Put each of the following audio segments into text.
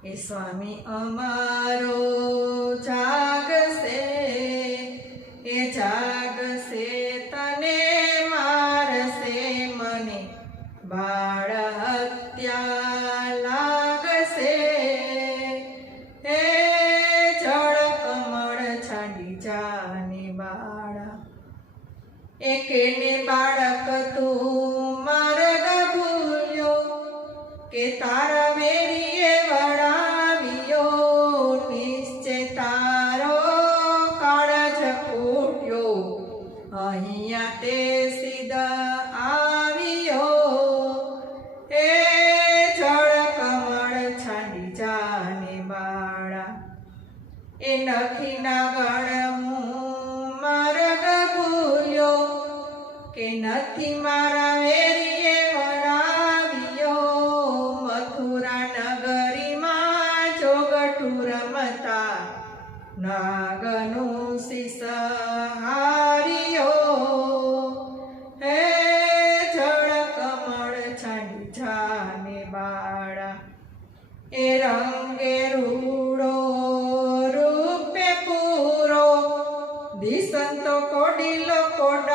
એ સ્વામી અમારો જાગશે એ જાગશે તને મારશે મને બાળ હત્યા લાગશે હે જળ કમળ છાડી જાને બાળા એકેને બાળક તું માર્ગ ભૂલ્યો કે તારા નાગણ હું માર્ગ ભૂલ્યો કે નથી મારા વેરીએ વળાવ્યો મથુરા નગરીમાં જોગઠું રમતા નાગનું retorno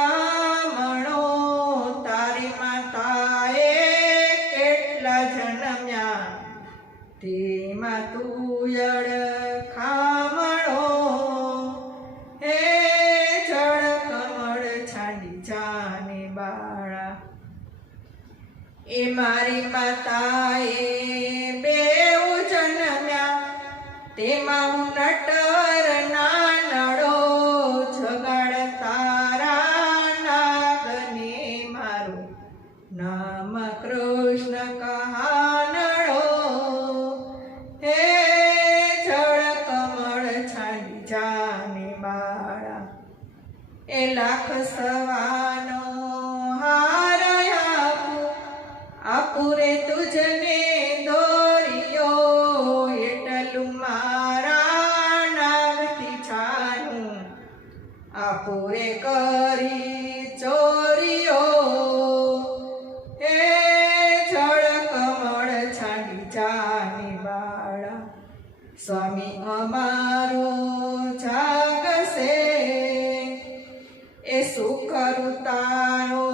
નામ કૃષ્ણ કહાનડો હે જળ કમળ છાઈ જાને બાળા એ લાખ સવાનો સ્વામી અમારો જાગશે એ સુકરું તારો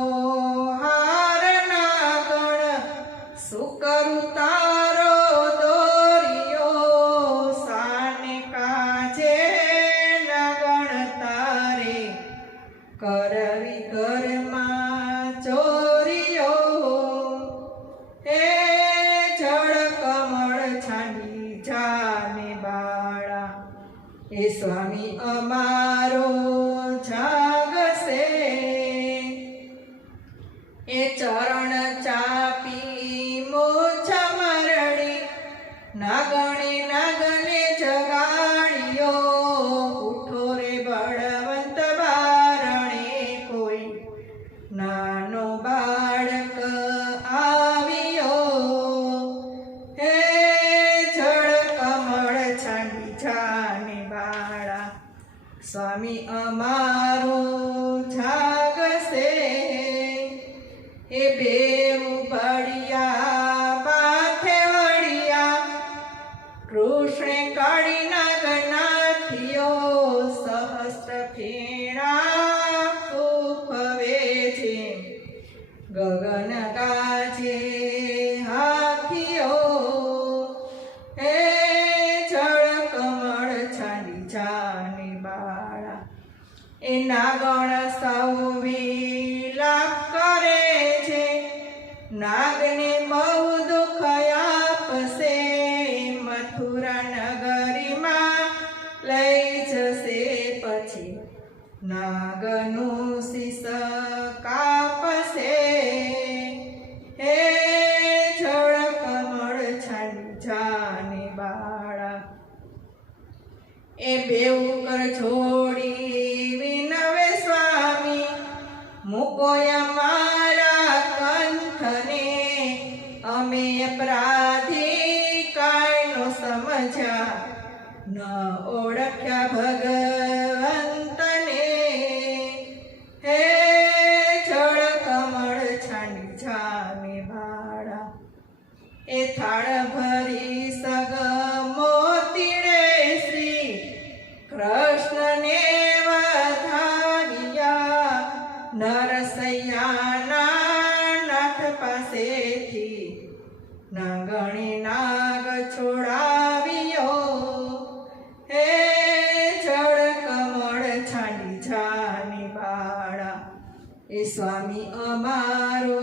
એ સ્વામી અમારો જાગશે. એ ચરણ ચાપી મોછા મરડી, નાગણે નાગને જગાડ્યો. ઉઠો રે બળવંત બારણે કોઈ નાનો બાળક આવ્યો. હે જળ કમળ છાંડી બાળા સ્વામી અમારો જાગશે. એ બેઉ બળિયા પાથે વળિયા. કૃષ્ણ કાળી નાગનાથિયો સહસ્ત્ર ફેણા ફૂફવે છે. ગગન એ નાગણ સૌ વિલાપ કરે છે. નાગને બહુ દુઃખ આપશે મથુરા મૂકો અમારા કંઠને અમે અપરાધી કાયનો સમજ્યા. ન ઓળખ્યા ભગવંતને. હે જળ કમળ છાંડી જાને ભાડા એ થાળ ભરી સગા પાસેથી નાગણી નાગ છોડાવ્યો. હે જળ કમળ છાંડી છાની બાળા એ સ્વામી અમારો